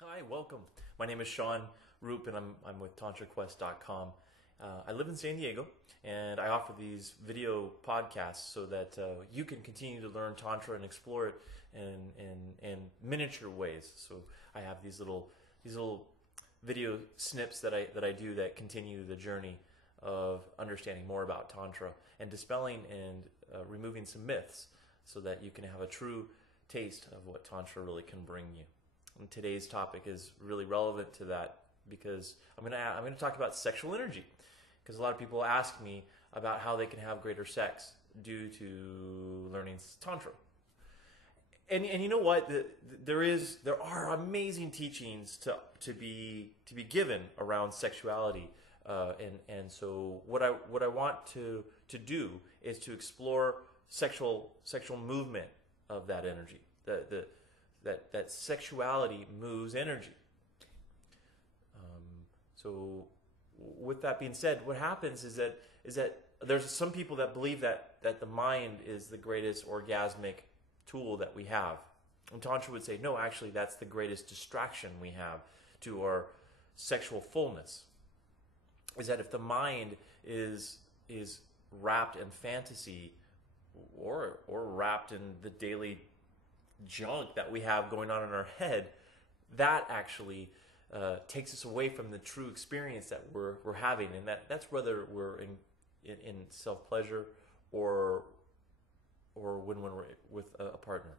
Hi, welcome. My name is Sean Roop, and I'm with TantraQuest.com. I live in San Diego, and I offer these video podcasts so that you can continue to learn Tantra and explore it in miniature ways. So I have these little video snips that I do that continue the journey of understanding more about Tantra and dispelling and removing some myths so that you can have a true taste of what Tantra really can bring you. And today's topic is really relevant to that because I'm gonna talk about sexual energy, because a lot of people ask me about how they can have greater sex due to learning Tantra. And you know what? There are amazing teachings to be given around sexuality, and so what I want to do is to explore sexual movement of that energy. That sexuality moves energy. So with that being said, what happens is that there's some people that believe that the mind is the greatest orgasmic tool that we have. And Tantra would say, no, actually that's the greatest distraction we have to our sexual fullness. Is that if the mind is wrapped in fantasy or wrapped in the daily junk that we have going on in our head, that actually takes us away from the true experience that we're having, and that's whether we're in self-pleasure or when we're with a partner,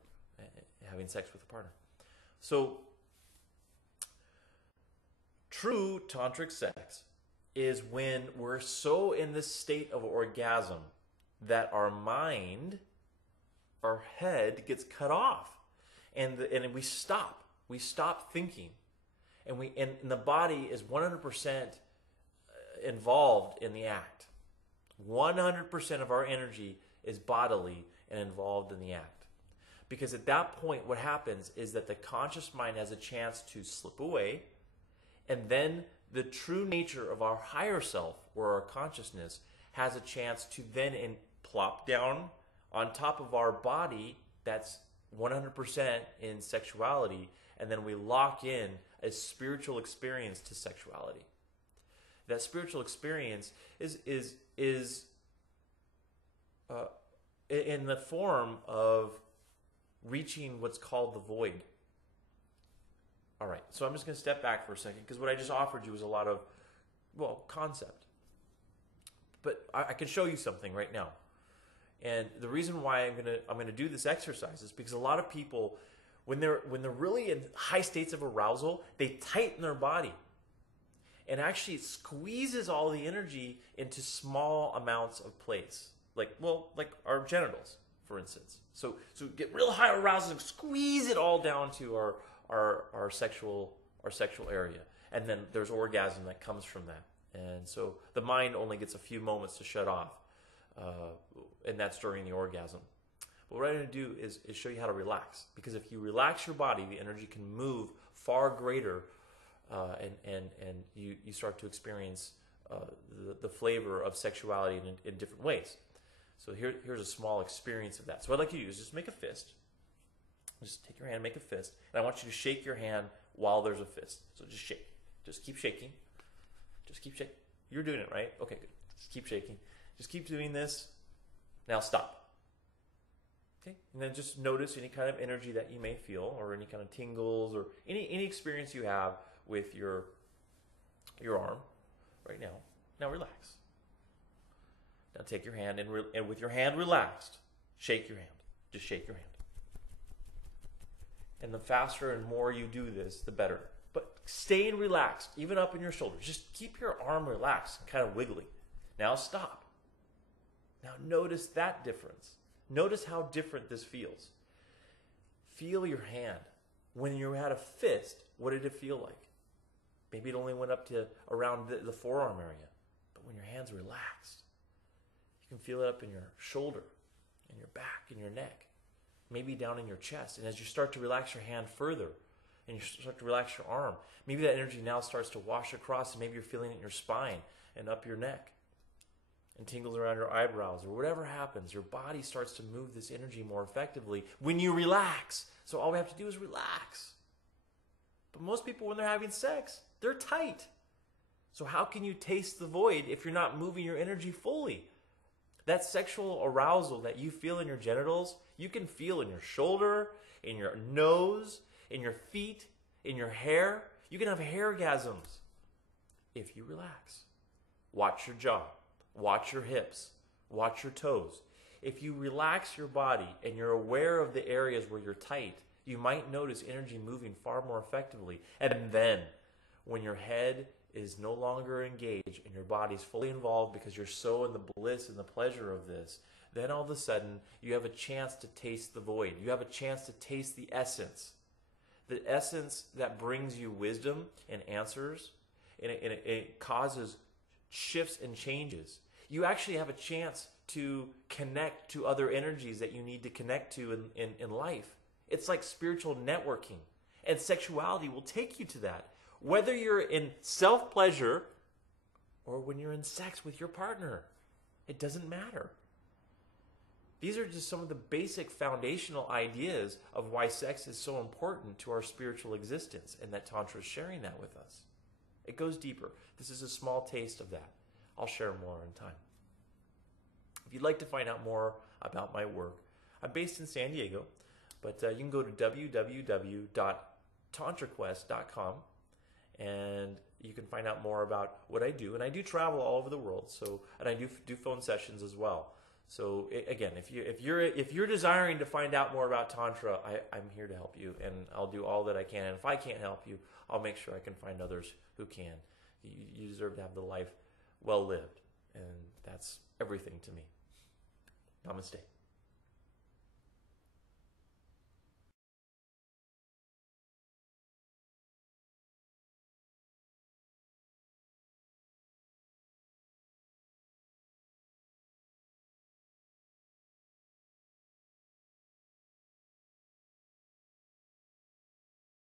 having sex with a partner. So true tantric sex is when we're so in this state of orgasm that our mind, our head gets cut off, and we stop thinking, and the body is 100% involved in the act. 100% of our energy is bodily and involved in the act, because at that point what happens is that the conscious mind has a chance to slip away, and then the true nature of our higher self, or our consciousness, has a chance to then plop down on top of our body that's 100% in sexuality, and then we lock in a spiritual experience to sexuality. That spiritual experience is in the form of reaching what's called the void. All right, so I'm just going to step back for a second, because what I just offered you was a lot of, concept. But I can show you something right now. And the reason why I'm gonna do this exercise is because a lot of people, when they're really in high states of arousal, they tighten their body, and actually it squeezes all the energy into small amounts of place, like our genitals, for instance. So get real high arousal and squeeze it all down to our sexual area, and then there's orgasm that comes from that. And so the mind only gets a few moments to shut off. And that's during the orgasm. But what I'm going to do is show you how to relax. Because if you relax your body, the energy can move far greater, and you start to experience the flavor of sexuality in different ways. So here's a small experience of that. So what I'd like you to do is just make a fist. Just take your hand and make a fist. And I want you to shake your hand while there's a fist. So just shake. Just keep shaking. Just keep shaking. You're doing it, right? Okay, good. Just keep shaking. Just keep doing this. Now stop. Okay? And then just notice any kind of energy that you may feel, or any kind of tingles, or any experience you have with your arm right now. Now relax. Now take your hand and with your hand relaxed, shake your hand. Just shake your hand. And the faster and more you do this, the better. But staying relaxed, even up in your shoulders. Just keep your arm relaxed and kind of wiggly. Now stop. Now notice that difference. Notice how different this feels. Feel your hand. When you had a fist, what did it feel like? Maybe it only went up to around the forearm area. But when your hand's relaxed, you can feel it up in your shoulder, in your back, in your neck, maybe down in your chest. And as you start to relax your hand further, and you start to relax your arm, maybe that energy now starts to wash across, and maybe you're feeling it in your spine and up your neck, and tingles around your eyebrows, or whatever happens. Your body starts to move this energy more effectively when you relax. So all we have to do is relax. But most people, when they're having sex, they're tight. So how can you taste the void if you're not moving your energy fully? That sexual arousal that you feel in your genitals, you can feel in your shoulder, in your nose, in your feet, in your hair. You can have hairgasms if you relax. Watch your jaw. Watch your hips. Watch your toes. If you relax your body and you're aware of the areas where you're tight, you might notice energy moving far more effectively. And then, when your head is no longer engaged and your body's fully involved because you're so in the bliss and the pleasure of this, then all of a sudden you have a chance to taste the void. You have a chance to taste the essence that brings you wisdom and answers, and it causes shifts and changes. You actually have a chance to connect to other energies that you need to connect to in life. It's like spiritual networking, and sexuality will take you to that. Whether you're in self-pleasure or when you're in sex with your partner, it doesn't matter. These are just some of the basic foundational ideas of why sex is so important to our spiritual existence, and that Tantra is sharing that with us. It goes deeper. This is a small taste of that. I'll share more in time. If you'd like to find out more about my work, I'm based in San Diego, but you can go to www.tantraquest.com and you can find out more about what I do. And I do travel all over the world, and I do phone sessions as well. So again, if you're desiring to find out more about Tantra, I'm here to help you, and I'll do all that I can. And if I can't help you, I'll make sure I can find others who can. You deserve to have the life well lived, and that's everything to me. Namaste.